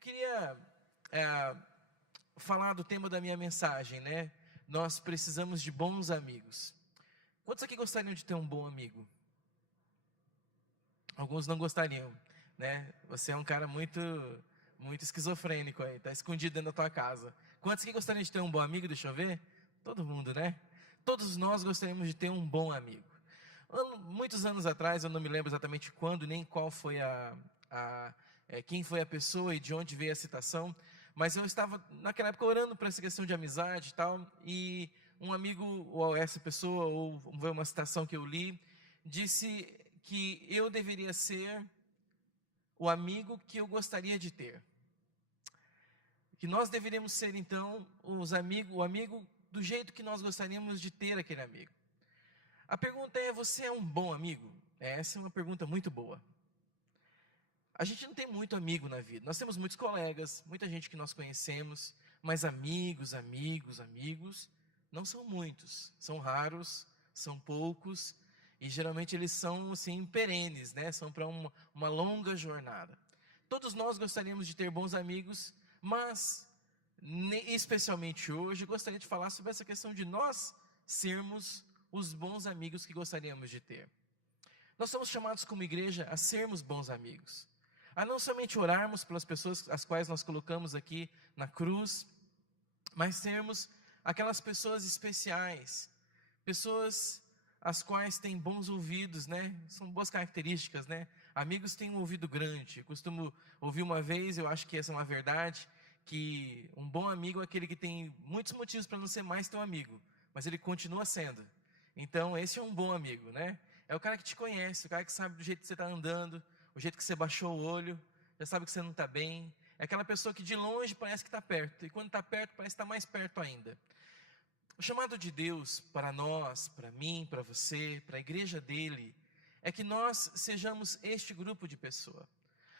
queria falar do tema da minha mensagem, né? Nós precisamos de bons amigos. Quantos aqui gostariam de ter um bom amigo? Alguns não gostariam, né? Você é um cara muito esquizofrênico aí, tá escondido dentro da tua casa. Quantos aqui gostariam de ter um bom amigo? Deixa eu ver. Todo mundo, né? Todos nós gostaríamos de ter um bom amigo. Muitos anos atrás, eu não me lembro exatamente quando, nem qual foi quem foi a pessoa e de onde veio a citação, mas eu estava naquela época orando para essa questão de amizade e tal, e um amigo, ou essa pessoa, ou foi uma citação que eu li, disse que eu deveria ser o amigo que eu gostaria de ter. Que nós deveríamos ser, então, o amigo do jeito que nós gostaríamos de ter aquele amigo. A pergunta é: você é um bom amigo? Essa é uma pergunta muito boa. A gente não tem muito amigo na vida. Nós temos muitos colegas, muita gente que nós conhecemos, mas amigos não são muitos. São raros, são poucos, e geralmente eles são assim perenes, né? São para uma longa jornada. Todos nós gostaríamos de ter bons amigos, mas especialmente hoje gostaria de falar sobre essa questão de nós sermos os bons amigos que gostaríamos de ter. Nós somos chamados como igreja a sermos bons amigos, a não somente orarmos pelas pessoas as quais nós colocamos aqui na cruz, mas sermos aquelas pessoas especiais, pessoas as quais têm bons ouvidos, né? São boas características, né? Amigos têm um ouvido grande. Eu costumo ouvir uma vez, eu acho que essa é uma verdade, que um bom amigo é aquele que tem muitos motivos para não ser mais teu amigo, mas ele continua sendo. Então esse é um bom amigo, né? É o cara que te conhece, o cara que sabe do jeito que você está andando, o jeito que você baixou o olho, já sabe que você não está bem. É aquela pessoa que de longe parece que está perto, e quando está perto parece estar mais perto ainda. O chamado de Deus para nós, para mim, para você, para a igreja dele, é que nós sejamos este grupo de pessoa.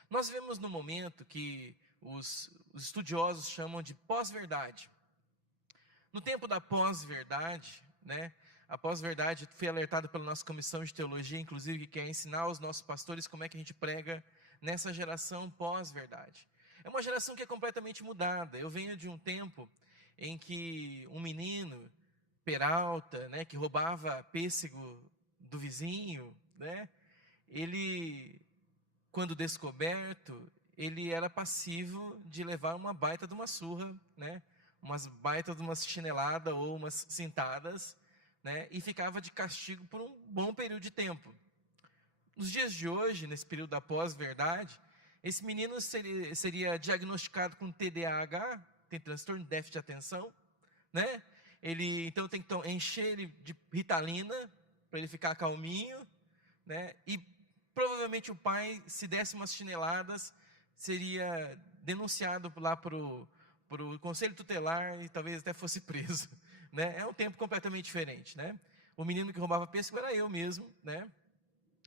Nós vivemos no momento que os estudiosos chamam de pós-verdade. No tempo da pós-verdade, né? A pós-verdade foi alertada pela nossa comissão de teologia, inclusive, que quer ensinar aos nossos pastores como é que a gente prega nessa geração pós-verdade. É uma geração que é completamente mudada. Eu venho de um tempo em que um menino peralta, né, que roubava pêssego do vizinho, né, ele, quando descoberto, ele era passivo de levar uma baita de uma surra, né, umas baitas de umas chineladas ou umas cintadas, né, e ficava de castigo por um bom período de tempo. Nos dias de hoje, nesse período da pós-verdade, esse menino seria diagnosticado com TDAH, tem transtorno de déficit de atenção, né? Ele então tem que encher ele de Ritalina para ele ficar calminho, né? E provavelmente o pai, se desse umas chineladas, seria denunciado lá para o conselho tutelar e talvez até fosse preso, né? É um tempo completamente diferente, né? O menino que roubava pêssego era eu mesmo, né?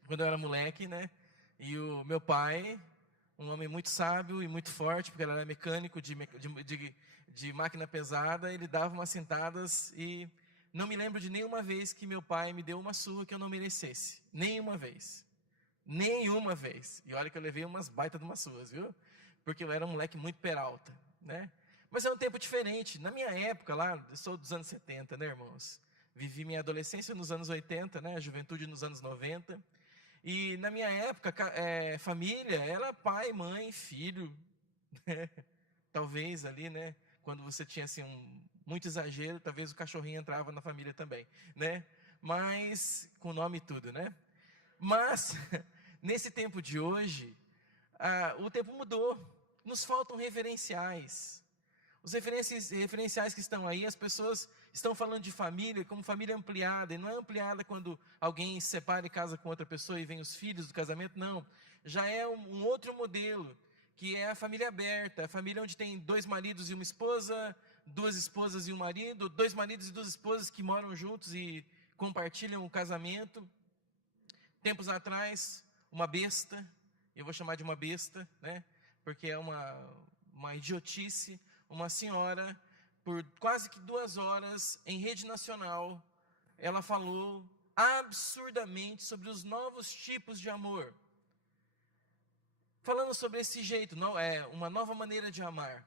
Quando eu era moleque, né? E o meu pai, um homem muito sábio e muito forte, porque ele era mecânico de máquina pesada, ele dava umas cintadas e não me lembro de nenhuma vez que meu pai me deu uma surra que eu não merecesse. Nenhuma vez. Nenhuma vez. E olha que eu levei umas baitas de umas surras, viu? Porque eu era um moleque muito peralta, né? Mas é um tempo diferente. Na minha época lá, eu sou dos anos 70, né, irmãos? Vivi minha adolescência nos anos 80, né? A juventude nos anos 90. E na minha época, família era pai, mãe, filho, né? Talvez ali, né? Quando você tinha assim muito exagero, talvez o cachorrinho entrava na família também, né? Mas com nome e tudo, né? Mas nesse tempo de hoje, o tempo mudou. Nos faltam referenciais. Os referenciais que estão aí, as pessoas estão falando de família como família ampliada, e não é ampliada quando alguém se separa e casa com outra pessoa e vem os filhos do casamento, não. Já é um outro modelo, que é a família aberta, a família onde tem 2 maridos e uma esposa, 2 esposas e um marido, 2 maridos e 2 esposas que moram juntos e compartilham o casamento. Tempos atrás, uma besta, eu vou chamar de uma besta, né? Porque é uma idiotice, uma senhora, por quase que 2 horas, em rede nacional, ela falou absurdamente sobre os novos tipos de amor. falando sobre esse jeito, uma nova maneira de amar.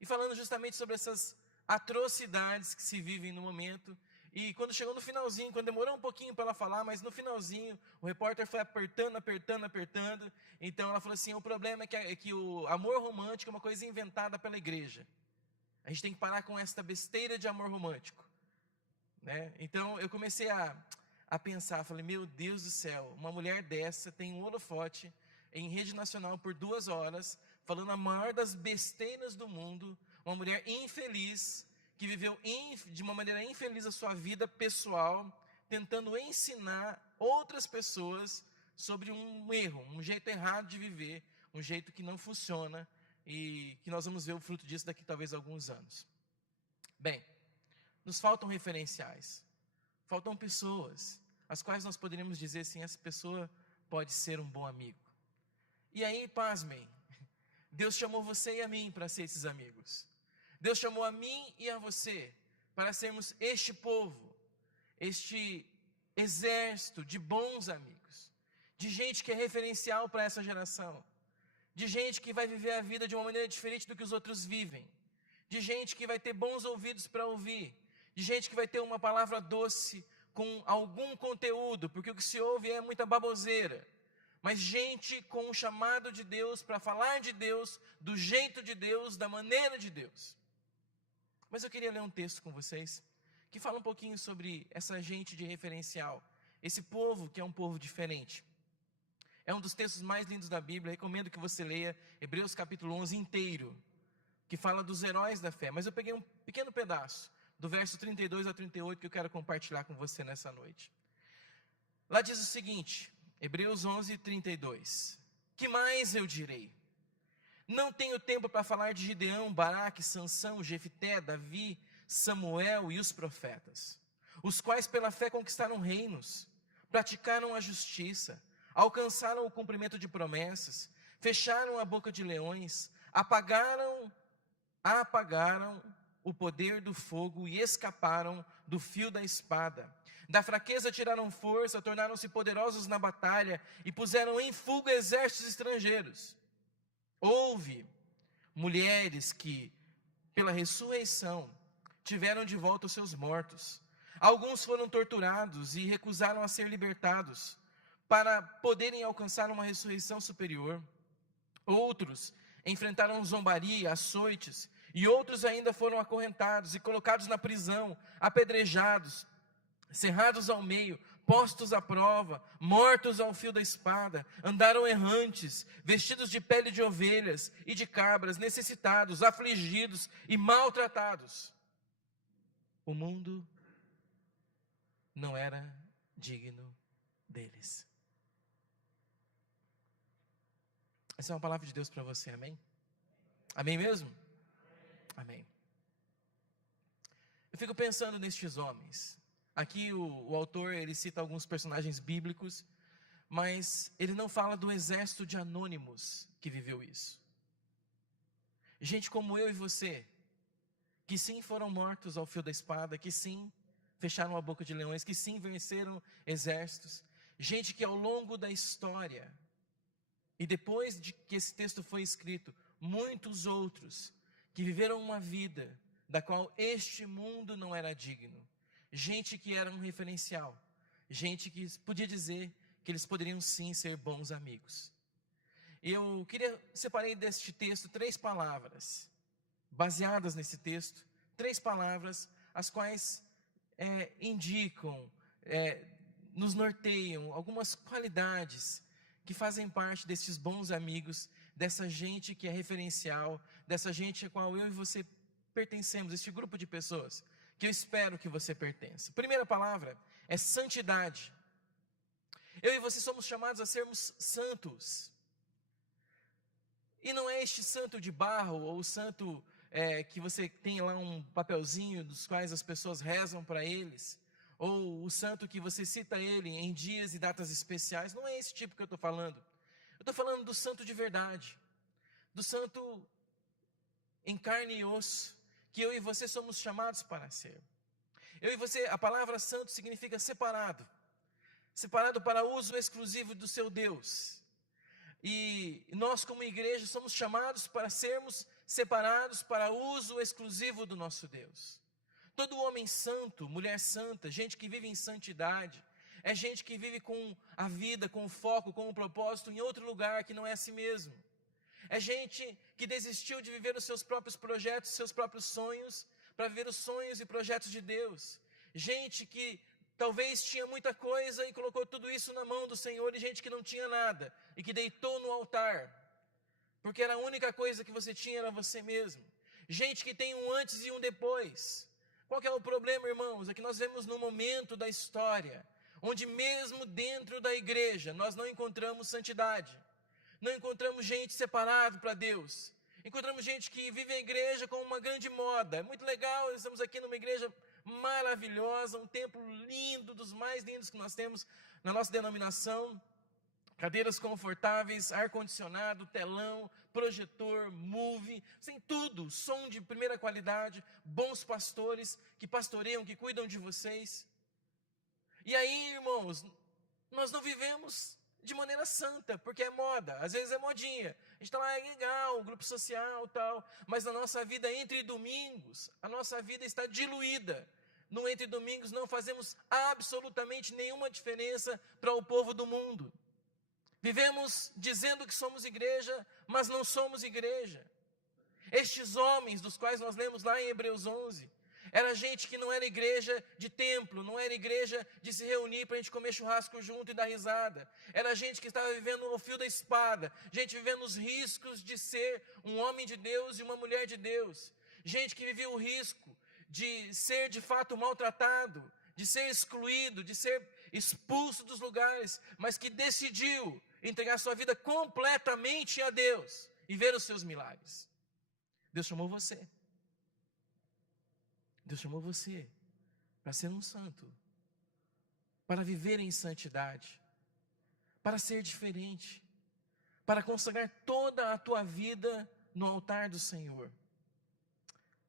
E falando justamente sobre essas atrocidades que se vivem no momento. E quando chegou no finalzinho, quando demorou um pouquinho para ela falar, mas no finalzinho, o repórter foi apertando. Então ela falou assim, o problema é que o amor romântico é uma coisa inventada pela igreja. A gente tem que parar com esta besteira de amor romântico, né? Então eu comecei a pensar, falei, meu Deus do céu, uma mulher dessa tem um holofote em rede nacional por 2 horas, falando a maior das besteiras do mundo, uma mulher infeliz, que viveu de uma maneira infeliz a sua vida pessoal, tentando ensinar outras pessoas sobre um erro, um jeito errado de viver, um jeito que não funciona, e que nós vamos ver o fruto disso daqui talvez a alguns anos. Bem, nos faltam referenciais, faltam pessoas, as quais nós poderíamos dizer assim, essa pessoa pode ser um bom amigo. E aí, pasmem, Deus chamou você e a mim para ser esses amigos. Deus chamou a mim e a você para sermos este povo, este exército de bons amigos, de gente que é referencial para essa geração, de gente que vai viver a vida de uma maneira diferente do que os outros vivem, de gente que vai ter bons ouvidos para ouvir, de gente que vai ter uma palavra doce com algum conteúdo, porque o que se ouve é muita baboseira, mas gente com o chamado de Deus para falar de Deus, do jeito de Deus, da maneira de Deus. Mas eu queria ler um texto com vocês, que fala um pouquinho sobre essa gente de referencial, esse povo que é um povo diferente. É um dos textos mais lindos da Bíblia, recomendo que você leia Hebreus capítulo 11 inteiro, que fala dos heróis da fé. Mas eu peguei um pequeno pedaço, do verso 32 a 38, que eu quero compartilhar com você nessa noite. Lá diz o seguinte, Hebreus 11, 32. Que mais eu direi? Não tenho tempo para falar de Gideão, Baraque, Sansão, Jefté, Davi, Samuel e os profetas, os quais pela fé conquistaram reinos, praticaram a justiça, alcançaram o cumprimento de promessas, fecharam a boca de leões, apagaram o poder do fogo e escaparam do fio da espada. Da fraqueza tiraram força, tornaram-se poderosos na batalha e puseram em fuga exércitos estrangeiros. Houve mulheres que, pela ressurreição, tiveram de volta os seus mortos. Alguns foram torturados e recusaram a ser libertados, para poderem alcançar uma ressurreição superior. Outros enfrentaram zombaria, açoites, e outros ainda foram acorrentados e colocados na prisão, apedrejados, cerrados ao meio, postos à prova, mortos ao fio da espada, andaram errantes, vestidos de pele de ovelhas e de cabras, necessitados, afligidos e maltratados. O mundo não era digno deles. Essa é uma palavra de Deus para você, amém? Amém mesmo? Amém. Eu fico pensando nestes homens. Aqui o autor, ele cita alguns personagens bíblicos, mas ele não fala do exército de anônimos que viveu isso. Gente como eu e você, que sim foram mortos ao fio da espada, que sim fecharam a boca de leões, que sim venceram exércitos. Gente que ao longo da história, e depois de que esse texto foi escrito, muitos outros que viveram uma vida da qual este mundo não era digno. Gente que era um referencial. Gente que podia dizer que eles poderiam sim ser bons amigos. Eu separei deste texto 3 palavras, baseadas nesse texto, 3 palavras, as quais indicam, nos norteiam algumas qualidades que fazem parte desses bons amigos, dessa gente que é referencial, dessa gente a qual eu e você pertencemos, este grupo de pessoas, que eu espero que você pertença. Primeira palavra é santidade. Eu e você somos chamados a sermos santos. E não é este santo de barro, ou o santo que você tem lá um papelzinho, dos quais as pessoas rezam para eles, ou o santo que você cita ele em dias e datas especiais. Não é esse tipo que eu estou falando. Eu estou falando do santo de verdade, do santo em carne e osso, que eu e você somos chamados para ser. Eu e você, a palavra santo significa separado, separado para uso exclusivo do seu Deus. E nós, como igreja, somos chamados para sermos separados para uso exclusivo do nosso Deus. Todo homem santo, mulher santa, gente que vive em santidade, é gente que vive com a vida, com o foco, com o propósito em outro lugar que não é a si mesmo. É gente que desistiu de viver os seus próprios projetos, seus próprios sonhos, para viver os sonhos e projetos de Deus. Gente que talvez tinha muita coisa e colocou tudo isso na mão do Senhor, e gente que não tinha nada e que deitou no altar, porque era a única coisa que você tinha, era você mesmo. Gente que tem um antes e um depois. Qual que é o problema, irmãos? É que nós vemos no momento da história, onde mesmo dentro da igreja, nós não encontramos santidade, não encontramos gente separada para Deus, encontramos gente que vive a igreja como uma grande moda. É muito legal, estamos aqui numa igreja maravilhosa, um templo lindo, dos mais lindos que nós temos na nossa denominação, cadeiras confortáveis, ar-condicionado, telão, projetor, movie, tem tudo, som de primeira qualidade, bons pastores que pastoreiam, que cuidam de vocês. E aí, irmãos, nós não vivemos de maneira santa, porque é moda, às vezes é modinha. A gente está lá, é legal, grupo social e tal, mas na nossa vida entre domingos, a nossa vida está diluída. No entre domingos não fazemos absolutamente nenhuma diferença para o povo do mundo. Vivemos dizendo que somos igreja, mas não somos igreja. Estes homens dos quais nós lemos lá em Hebreus 11, era gente que não era igreja de templo, não era igreja de se reunir para a gente comer churrasco junto e dar risada. Era gente que estava vivendo ao fio da espada, gente vivendo os riscos de ser um homem de Deus e uma mulher de Deus. Gente que vivia o risco de ser de fato maltratado, de ser excluído, de ser expulso dos lugares, mas que decidiu entregar sua vida completamente a Deus e ver os seus milagres. Deus chamou você. Deus chamou você para ser um santo, para viver em santidade, para ser diferente, para consagrar toda a tua vida no altar do Senhor.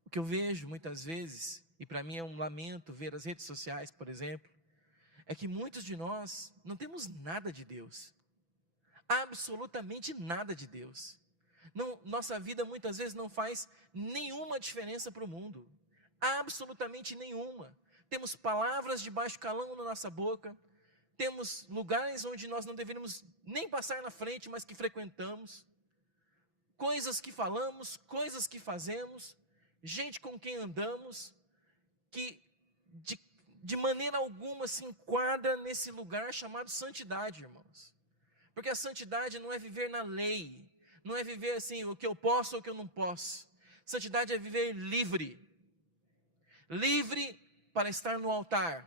O que eu vejo muitas vezes, e para mim é um lamento ver as redes sociais, por exemplo, é que muitos de nós não temos nada de Deus, absolutamente nada de Deus. Não, nossa vida muitas vezes não faz nenhuma diferença para o mundo, absolutamente nenhuma. Temos palavras de baixo calão na nossa boca, temos lugares onde nós não deveríamos nem passar na frente, mas que frequentamos, coisas que falamos, coisas que fazemos, gente com quem andamos, que de maneira alguma se enquadra nesse lugar chamado santidade, irmãos. Porque a santidade não é viver na lei, não é viver assim, o que eu posso ou o que eu não posso. Santidade é viver livre. Livre para estar no altar.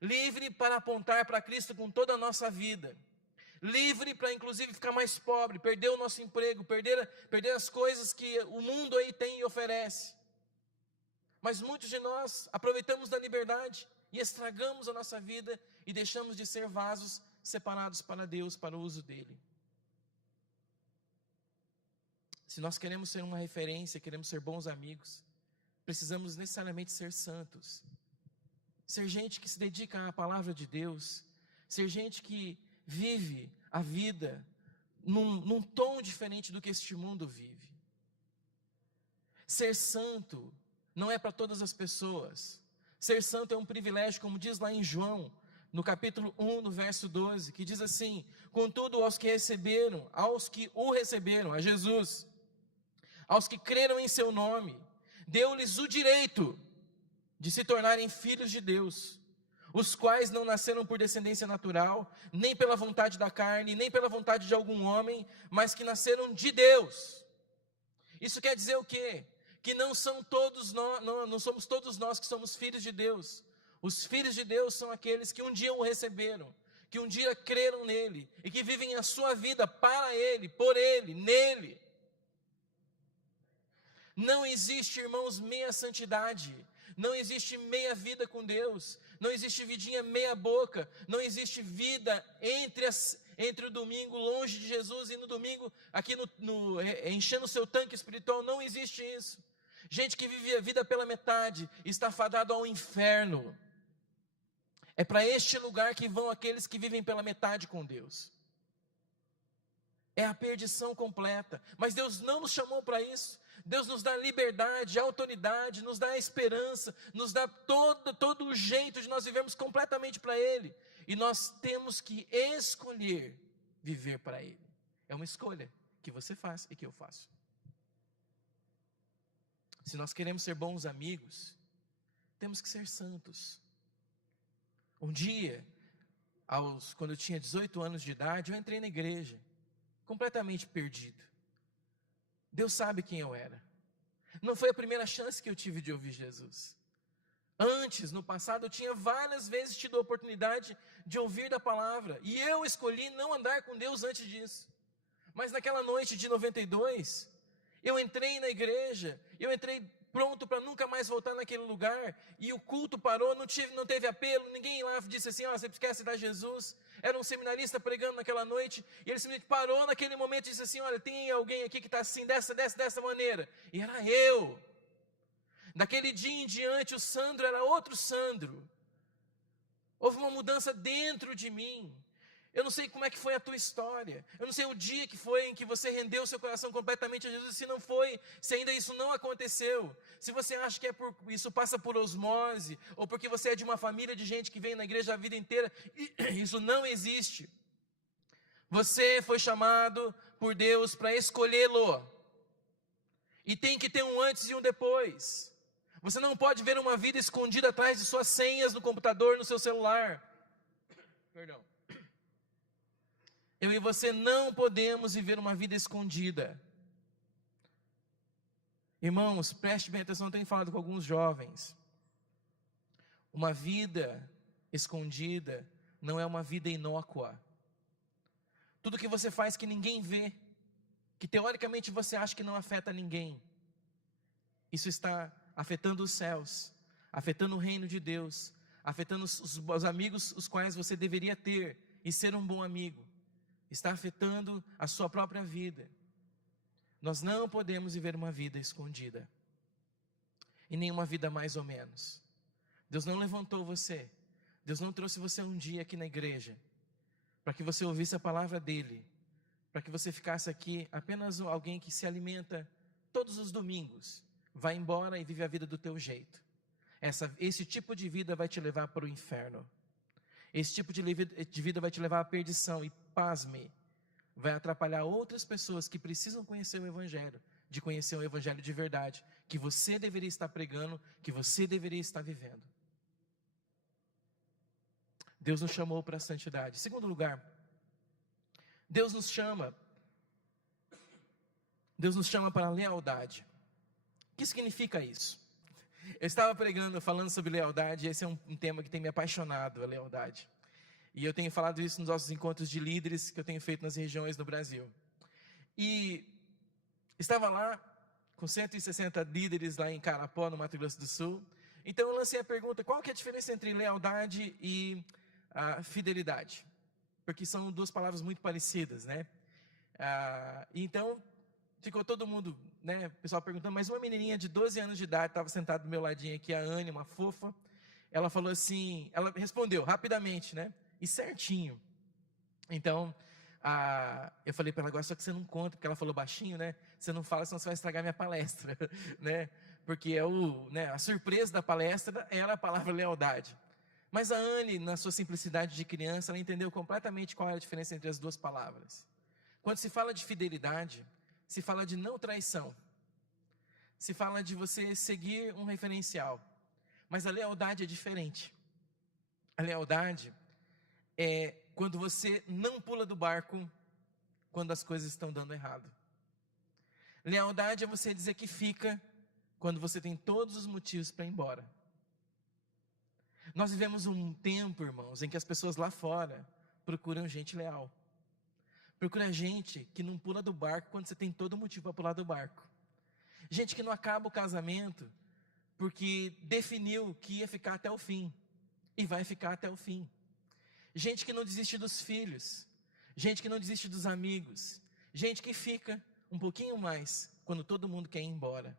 Livre para apontar para Cristo com toda a nossa vida. Livre para inclusive ficar mais pobre, perder o nosso emprego, perder as coisas que o mundo aí tem e oferece. Mas muitos de nós aproveitamos da liberdade e estragamos a nossa vida e deixamos de ser vasos separados para Deus, para o uso dele. Se nós queremos ser uma referência, queremos ser bons amigos, precisamos necessariamente ser santos. Ser gente que se dedica à palavra de Deus, ser gente que vive a vida num tom diferente do que este mundo vive. Ser santo não é para todas as pessoas. Ser santo é um privilégio, como diz lá em João, no capítulo 1, no verso 12, que diz assim: contudo, aos que o receberam, a Jesus, aos que creram em seu nome, deu-lhes o direito de se tornarem filhos de Deus, os quais não nasceram por descendência natural, nem pela vontade da carne, nem pela vontade de algum homem, mas que nasceram de Deus. Isso quer dizer o quê? Que não somos todos nós que somos filhos de Deus. Os filhos de Deus são aqueles que um dia o receberam, que um dia creram nele, e que vivem a sua vida para ele, por ele, nele. Não existe, irmãos, meia santidade, não existe meia vida com Deus, não existe vidinha meia boca, não existe vida entre o domingo longe de Jesus e no domingo aqui enchendo o seu tanque espiritual. Não existe isso. Gente que vive a vida pela metade está fadado ao inferno. É para este lugar que vão aqueles que vivem pela metade com Deus. é a perdição completa. Mas Deus não nos chamou para isso. Deus nos dá liberdade, autoridade, nos dá esperança, nos dá todo o jeito de nós vivermos completamente para Ele. E nós temos que escolher viver para Ele. É uma escolha que você faz e que eu faço. Se nós queremos ser bons amigos, temos que ser santos. Um dia, quando eu tinha 18 anos de idade, eu entrei na igreja, completamente perdido. Deus sabe quem eu era. Não foi a primeira chance que eu tive de ouvir Jesus. Antes, no passado, eu tinha várias vezes tido a oportunidade de ouvir da palavra, e eu escolhi não andar com Deus antes disso. Mas naquela noite de 92, eu entrei na igreja, eu entrei pronto para nunca mais voltar naquele lugar, e o culto parou, não teve apelo, ninguém lá disse assim, você quer aceitar Jesus? Era um seminarista pregando naquela noite, e ele simplesmente parou naquele momento e disse assim, olha, tem alguém aqui que está assim, dessa maneira, e era eu. Daquele dia em diante, o Sandro era outro Sandro. Houve uma mudança dentro de mim. Eu não sei como é que foi a tua história. Eu não sei o dia que foi em que você rendeu o seu coração completamente a Jesus. Se não foi, se ainda isso não aconteceu. Se você acha que isso passa por osmose, ou porque você é de uma família de gente que vem na igreja a vida inteira, isso não existe. Você foi chamado por Deus para escolhê-lo. E tem que ter um antes e um depois. Você não pode ver uma vida escondida atrás de suas senhas no computador, no seu celular. Perdão. Eu e você não podemos viver uma vida escondida. Irmãos, preste bem atenção, eu tenho falado com alguns jovens. Uma vida escondida não é uma vida inócua. Tudo que você faz que ninguém vê, que teoricamente você acha que não afeta ninguém, isso está afetando os céus, afetando o reino de Deus, afetando os amigos os quais você deveria ter e ser um bom amigo. Está afetando a sua própria vida. Nós não podemos viver uma vida escondida, e nem uma vida mais ou menos. Deus não levantou você, Deus não trouxe você um dia aqui na igreja, para que você ouvisse a palavra dEle, para que você ficasse aqui apenas alguém que se alimenta todos os domingos, vai embora e vive a vida do teu jeito. Esse tipo de vida vai te levar para o inferno. Esse tipo de vida vai te levar à perdição, e pasme, vai atrapalhar outras pessoas que precisam conhecer o Evangelho, de conhecer o Evangelho de verdade, que você deveria estar pregando, que você deveria estar vivendo. Deus nos chamou para a santidade. Segundo lugar, Deus nos chama para a lealdade. O que significa isso? Eu estava falando sobre lealdade, e esse é um tema que tem me apaixonado, a lealdade. E eu tenho falado isso nos nossos encontros de líderes que eu tenho feito nas regiões do Brasil. E estava lá com 160 líderes lá em Carapó, no Mato Grosso do Sul. Então eu lancei a pergunta, qual que é a diferença entre lealdade e fidelidade? Porque são duas palavras muito parecidas, né? Então ficou todo mundo, né, o pessoal perguntando, mas uma menininha de 12 anos de idade estava sentada do meu ladinho aqui, a Anne, uma fofa. Ela falou assim, ela respondeu rapidamente, né, e certinho. Então, eu falei para ela, agora só que você não conta, porque ela falou baixinho, né, você não fala, senão você vai estragar minha palestra, né, porque a surpresa da palestra era a palavra lealdade. Mas a Anne, na sua simplicidade de criança, ela entendeu completamente qual era a diferença entre as duas palavras. Quando se fala de fidelidade, se fala de não traição, se fala de você seguir um referencial, mas a lealdade é diferente. A lealdade é quando você não pula do barco quando as coisas estão dando errado. Lealdade é você dizer que fica quando você tem todos os motivos para ir embora. Nós vivemos um tempo, irmãos, em que as pessoas lá fora procuram gente leal. Procura gente que não pula do barco quando você tem todo motivo para pular do barco. Gente que não acaba o casamento porque definiu que ia ficar até o fim e vai ficar até o fim. Gente que não desiste dos filhos. Gente que não desiste dos amigos. Gente que fica um pouquinho mais quando todo mundo quer ir embora.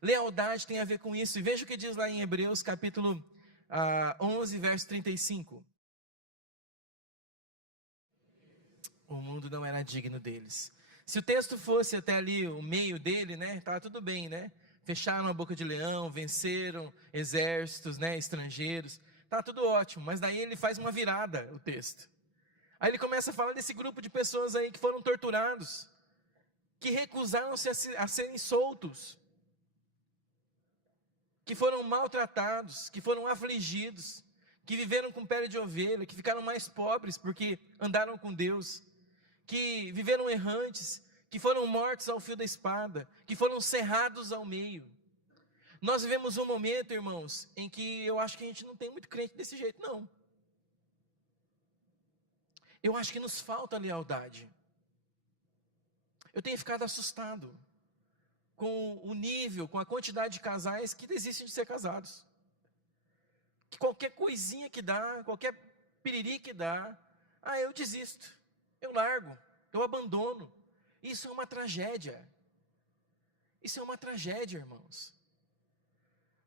Lealdade tem a ver com isso. E veja o que diz lá em Hebreus capítulo 11, verso 35. O mundo não era digno deles. Se o texto fosse até ali o meio dele, né, estava tudo bem, né? Fecharam a boca de leão, venceram exércitos, né, estrangeiros, tá tudo ótimo. Mas daí ele faz uma virada, o texto. Aí ele começa a falar desse grupo de pessoas aí que foram torturados, que recusaram-se a serem soltos, que foram maltratados, que foram afligidos, que viveram com pele de ovelha, que ficaram mais pobres porque andaram com Deus, que viveram errantes, que foram mortos ao fio da espada, que foram cerrados ao meio. Nós vivemos um momento, irmãos, em que eu acho que a gente não tem muito crente desse jeito, não. Eu acho que nos falta lealdade. Eu tenho ficado assustado com o nível, com a quantidade de casais que desistem de ser casados. Que qualquer coisinha que dá, qualquer piriri que dá, eu desisto, eu largo, eu abandono. Isso é uma tragédia. Isso é uma tragédia, irmãos.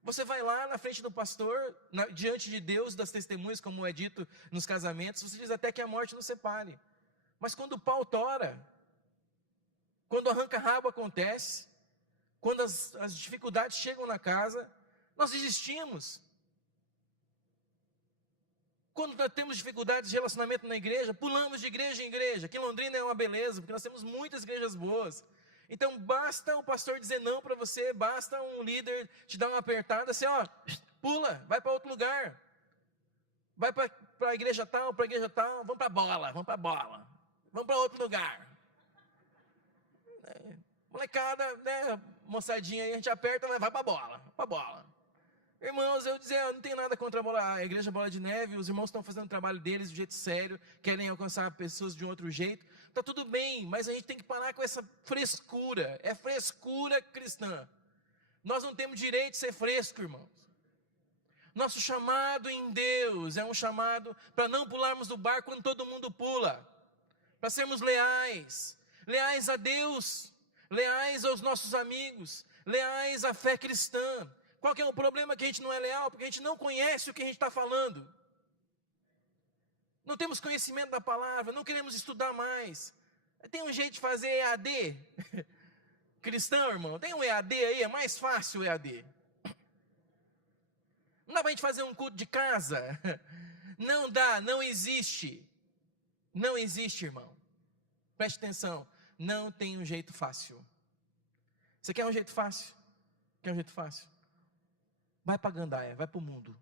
Você vai lá na frente do pastor, diante de Deus, das testemunhas, como é dito nos casamentos, você diz até que a morte nos separe. Mas quando o pau tora, quando o arranca-rabo acontece, quando as dificuldades chegam na casa, nós desistimos. Quando nós temos dificuldades de relacionamento na igreja, pulamos de igreja em igreja. Aqui em Londrina é uma beleza, porque nós temos muitas igrejas boas. Então basta o pastor dizer não para você, basta um líder te dar uma apertada, assim, pula, vai para outro lugar. Vai para a igreja tal, vamos para a bola, vamos para outro lugar. Molecada, né, moçadinha aí, a gente aperta, vai para a bola. Irmãos, eu dizer, eu não tenho nada contra a igreja Bola de Neve, os irmãos estão fazendo o trabalho deles de jeito sério, querem alcançar pessoas de um outro jeito, está tudo bem, mas a gente tem que parar com essa frescura, é frescura cristã. Nós não temos direito de ser fresco, irmãos. Nosso chamado em Deus é um chamado para não pularmos do barco quando todo mundo pula, para sermos leais, leais a Deus, leais aos nossos amigos, leais à fé cristã. Qual que é o problema? Que a gente não é leal, porque a gente não conhece o que a gente está falando. Não temos conhecimento da palavra, não queremos estudar mais. Tem um jeito de fazer EAD? Cristão, irmão, tem um EAD aí, é mais fácil o EAD. Não dá para a gente fazer um culto de casa? Não dá, não existe. Não existe, irmão. Preste atenção, não tem um jeito fácil. Você quer um jeito fácil? Quer um jeito fácil? Vai para a gandaia, vai para o mundo.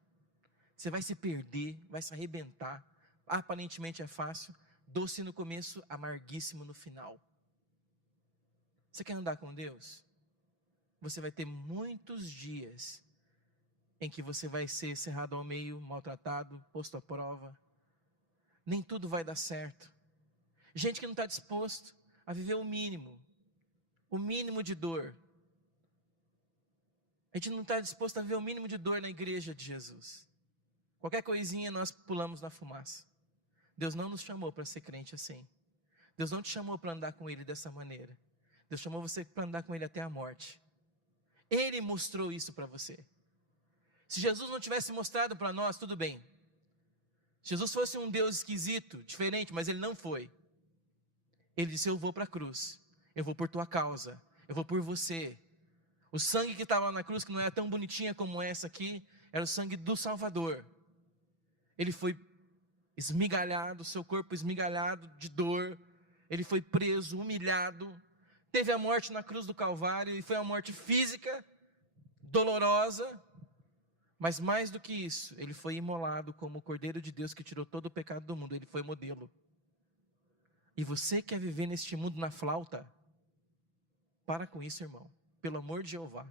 Você vai se perder, vai se arrebentar. Aparentemente é fácil, doce no começo, amarguíssimo no final. Você quer andar com Deus? Você vai ter muitos dias em que você vai ser cerrado ao meio, maltratado, posto à prova. Nem tudo vai dar certo. Gente que não está disposto a viver o mínimo de dor. A gente não está disposto a ver o mínimo de dor na igreja de Jesus. Qualquer coisinha nós pulamos na fumaça. Deus não nos chamou para ser crente assim. Deus não te chamou para andar com Ele dessa maneira. Deus chamou você para andar com Ele até a morte. Ele mostrou isso para você. Se Jesus não tivesse mostrado para nós, tudo bem. Se Jesus fosse um Deus esquisito, diferente, mas Ele não foi. Ele disse, eu vou para a cruz. Eu vou por tua causa. Eu vou por você. O sangue que estava na cruz, que não era tão bonitinha como essa aqui, era o sangue do Salvador. Ele foi esmigalhado, seu corpo esmigalhado de dor. Ele foi preso, humilhado. Teve a morte na cruz do Calvário, e foi uma morte física, dolorosa. Mas mais do que isso, ele foi imolado como o Cordeiro de Deus que tirou todo o pecado do mundo. Ele foi modelo. E você quer viver neste mundo na flauta? Para com isso, irmão. Pelo amor de Jeová.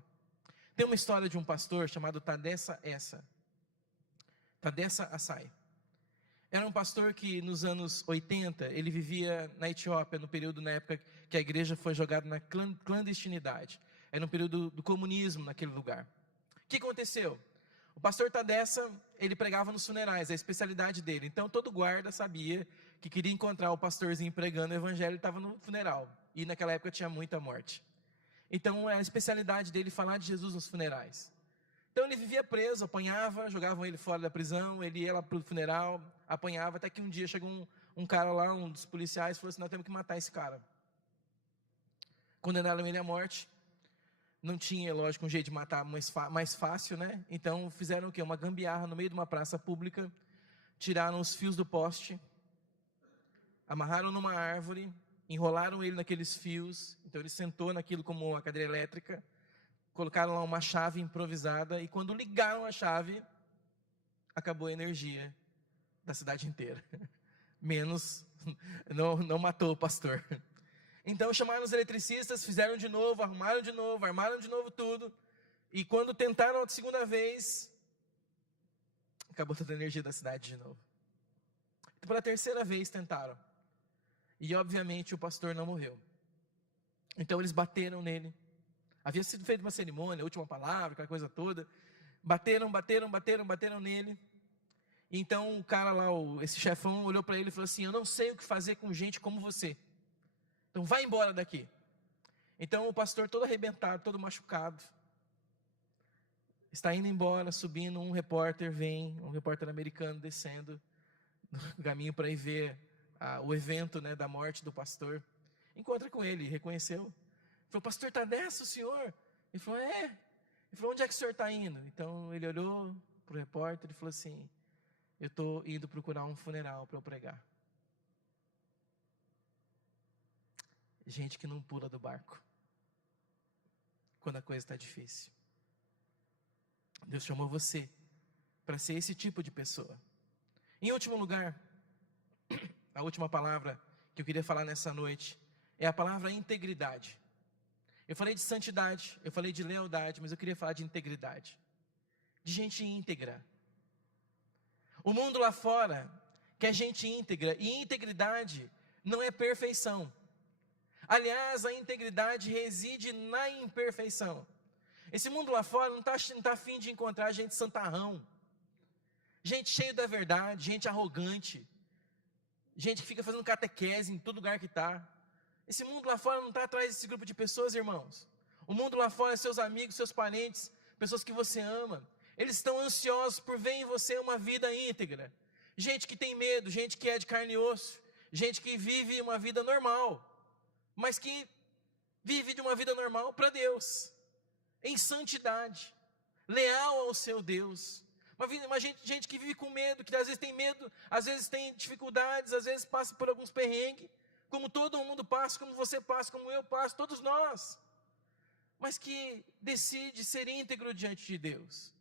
Tem uma história de um pastor chamado Tadessa Assai. Era um pastor que nos anos 80, ele vivia na Etiópia, no período, na época que a igreja foi jogada na clandestinidade. Era um período do comunismo naquele lugar. O que aconteceu? O pastor Tadessa, ele pregava nos funerais, a especialidade dele. Então todo guarda sabia que queria encontrar o pastorzinho pregando o evangelho, estava no funeral. E naquela época tinha muita morte. Então a especialidade dele falar de Jesus nos funerais. Então ele vivia preso, apanhava, jogavam ele fora da prisão, ele ia lá para o funeral, apanhava, até que um dia chegou um cara lá, um dos policiais, falou assim: nós temos que matar esse cara. Condenaram ele à morte. Não tinha, lógico, um jeito de matar mais fácil, né? Então fizeram o quê? Uma gambiarra no meio de uma praça pública, tiraram os fios do poste, amarraram numa árvore, enrolaram ele naqueles fios, então ele sentou naquilo como uma cadeira elétrica, colocaram lá uma chave improvisada, e quando ligaram a chave, acabou a energia da cidade inteira. Menos, não matou o pastor. Então chamaram os eletricistas, fizeram de novo, armaram de novo tudo. E quando tentaram a segunda vez, acabou toda a energia da cidade de novo. Então, pela terceira vez tentaram. E obviamente o pastor não morreu. Então eles bateram nele. Havia sido feita uma cerimônia, a última palavra, aquela coisa toda. Bateram nele. E então o cara lá, esse chefão, olhou para ele e falou assim: eu não sei o que fazer com gente como você. Então vai embora daqui. Então o pastor, todo arrebentado, todo machucado, está indo embora, subindo. Um repórter americano descendo no caminho para ir ver o evento, né, da morte do pastor. Encontra com ele, reconheceu. Ele falou: pastor, está nessa o senhor? Ele falou: é. Ele falou: onde é que o senhor está indo? Então ele olhou para o repórter e falou assim: eu estou indo procurar um funeral para eu pregar. Gente que não pula do barco quando a coisa está difícil. Deus chamou você para ser esse tipo de pessoa. Em último lugar, a última palavra que eu queria falar nessa noite é a palavra integridade. Eu falei de santidade, eu falei de lealdade, mas eu queria falar de integridade, de gente íntegra. O mundo lá fora quer gente íntegra, e integridade não é perfeição. Aliás, a integridade reside na imperfeição. Esse mundo lá fora não está a fim de encontrar gente santarrão, gente cheia da verdade, gente arrogante, gente que fica fazendo catequese em todo lugar que está. Esse mundo lá fora não está atrás desse grupo de pessoas, irmãos. O mundo lá fora é seus amigos, seus parentes, pessoas que você ama. Eles estão ansiosos por ver em você uma vida íntegra. Gente que tem medo, gente que é de carne e osso, gente que vive uma vida normal, mas que vive de uma vida normal para Deus, em santidade, leal ao seu Deus. Uma gente que vive com medo, que às vezes tem medo, às vezes tem dificuldades, às vezes passa por alguns perrengues, como todo mundo passa, como você passa, como eu passo, todos nós. Mas que decide ser íntegro diante de Deus,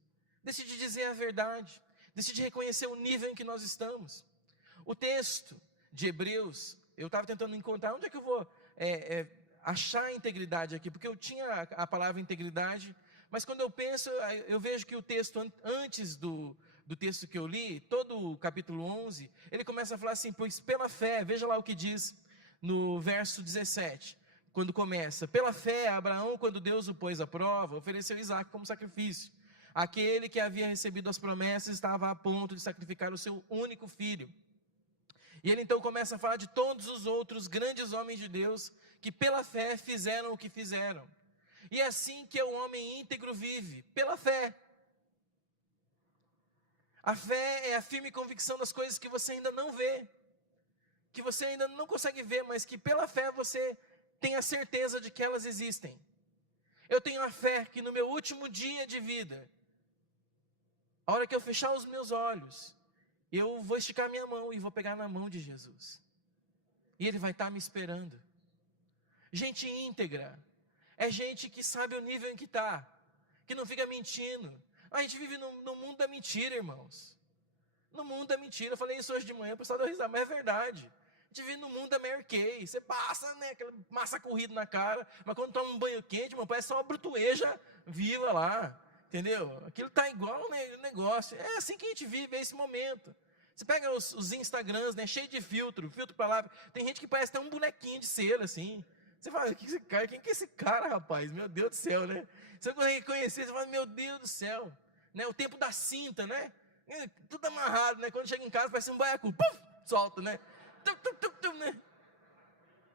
decide dizer a verdade, decide reconhecer o nível em que nós estamos. O texto de Hebreus, eu estava tentando encontrar onde é que eu vou achar a integridade aqui, porque eu tinha a palavra integridade, mas quando eu penso, eu vejo que o texto antes do texto que eu li, todo o capítulo 11, ele começa a falar assim: pois pela fé, veja lá o que diz no verso 17, quando começa: pela fé, Abraão, quando Deus o pôs à prova, ofereceu Isaque como sacrifício. Aquele que havia recebido as promessas estava a ponto de sacrificar o seu único filho. E ele então começa a falar de todos os outros grandes homens de Deus que pela fé fizeram o que fizeram. E é assim que o homem íntegro vive, pela fé. A fé é a firme convicção das coisas que você ainda não vê, que você ainda não consegue ver, mas que pela fé você tem a certeza de que elas existem. Eu tenho a fé que no meu último dia de vida, a hora que eu fechar os meus olhos, eu vou esticar minha mão e vou pegar na mão de Jesus. E Ele vai estar me esperando. Gente íntegra é gente que sabe o nível em que está, que não fica mentindo. A gente vive no mundo da mentira, irmãos. No mundo da mentira. Eu falei isso hoje de manhã, o pessoal deu risada, mas é verdade. A gente vive no mundo da Mary Kay. Você passa, né, aquela massa corrida na cara, mas quando toma um banho quente, irmão, parece só uma brutueja viva lá. Entendeu? Aquilo está igual, né, o negócio. É assim que a gente vive, é esse momento. Você pega os Instagrams, né, cheio de filtro para lá. Tem gente que parece até um bonequinho de cera, assim. Você fala: quem que é esse cara, rapaz? Meu Deus do céu, né? Você consegue conhecer, você fala: meu Deus do céu. Né? O tempo da cinta, né? Tudo amarrado, né? Quando chega em casa, parece um baiacu. Puf, solta, né? Né?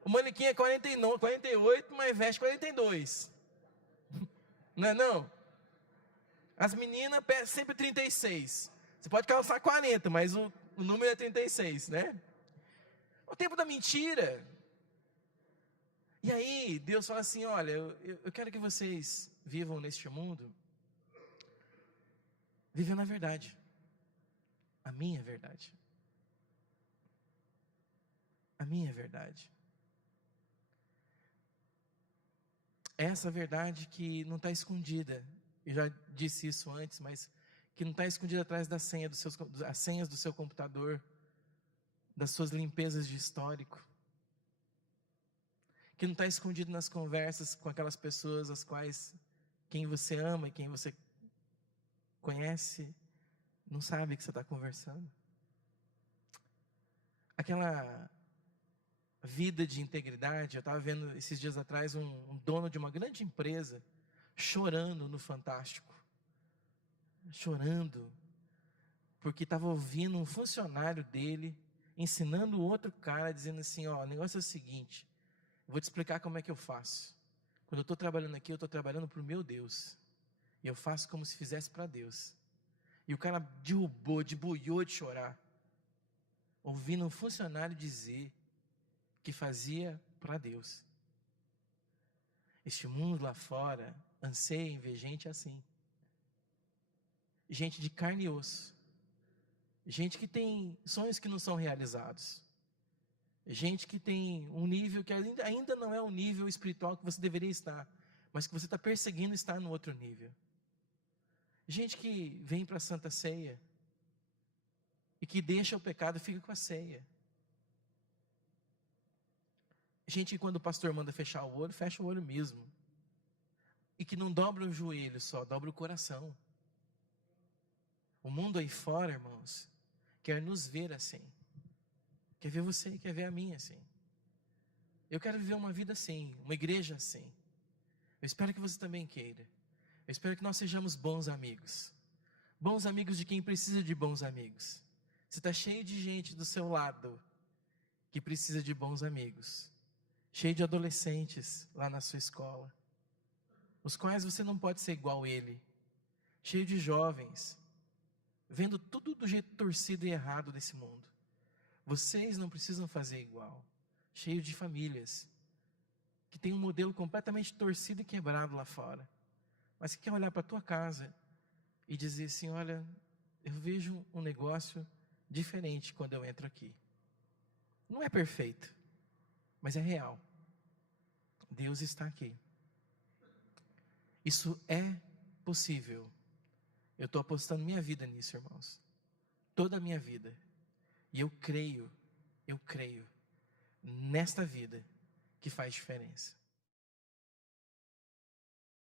O manequim é 49, 48, mas veste 42. Não é não? As meninas sempre 36. Você pode calçar 40, mas o número é 36, né? É o tempo da mentira. E aí, Deus fala assim: olha, eu quero que vocês vivam neste mundo, vivendo a verdade, a minha verdade. A minha verdade. Essa verdade que não está escondida. Eu já disse isso antes, mas que não está escondida atrás das senhas do seu computador, das suas limpezas de histórico. Que não está escondido nas conversas com aquelas pessoas as quais quem você ama e quem você conhece não sabe que você está conversando. Aquela vida de integridade. Eu estava vendo esses dias atrás um dono de uma grande empresa chorando no Fantástico. Chorando, porque estava ouvindo um funcionário dele ensinando o outro cara, dizendo assim: ó, o negócio é o seguinte, eu vou te explicar como é que eu faço. Quando eu estou trabalhando aqui, eu estou trabalhando para o meu Deus, e eu faço como se fizesse para Deus. E o cara debuiou de chorar, ouvindo um funcionário dizer que fazia para Deus. Este mundo lá fora anseia em ver gente assim, gente de carne e osso, gente que tem sonhos que não são realizados, gente que tem um nível que ainda não é o nível espiritual que você deveria estar, mas que você está perseguindo estar no outro nível. Gente que vem para a Santa Ceia e que deixa o pecado e fica com a ceia. Gente que quando o pastor manda fechar o olho, fecha o olho mesmo. E que não dobra o joelho só, dobra o coração. O mundo aí fora, irmãos, quer nos ver assim. Quer ver você e quer ver a mim assim. Eu quero viver uma vida assim, uma igreja assim. Eu espero que você também queira. Eu espero que nós sejamos bons amigos. Bons amigos de quem precisa de bons amigos. Você está cheio de gente do seu lado que precisa de bons amigos. Cheio de adolescentes lá na sua escola, os quais você não pode ser igual a ele. Cheio de jovens, vendo tudo do jeito torcido e errado desse mundo. Vocês não precisam fazer igual. Cheio de famílias que tem um modelo completamente torcido e quebrado lá fora, mas que quer olhar para a tua casa e dizer assim: olha, eu vejo um negócio diferente quando eu entro aqui. Não é perfeito, mas é real. Deus está aqui. Isso é possível. Eu estou apostando minha vida nisso, irmãos. Toda a minha vida. E eu creio nesta vida que faz diferença.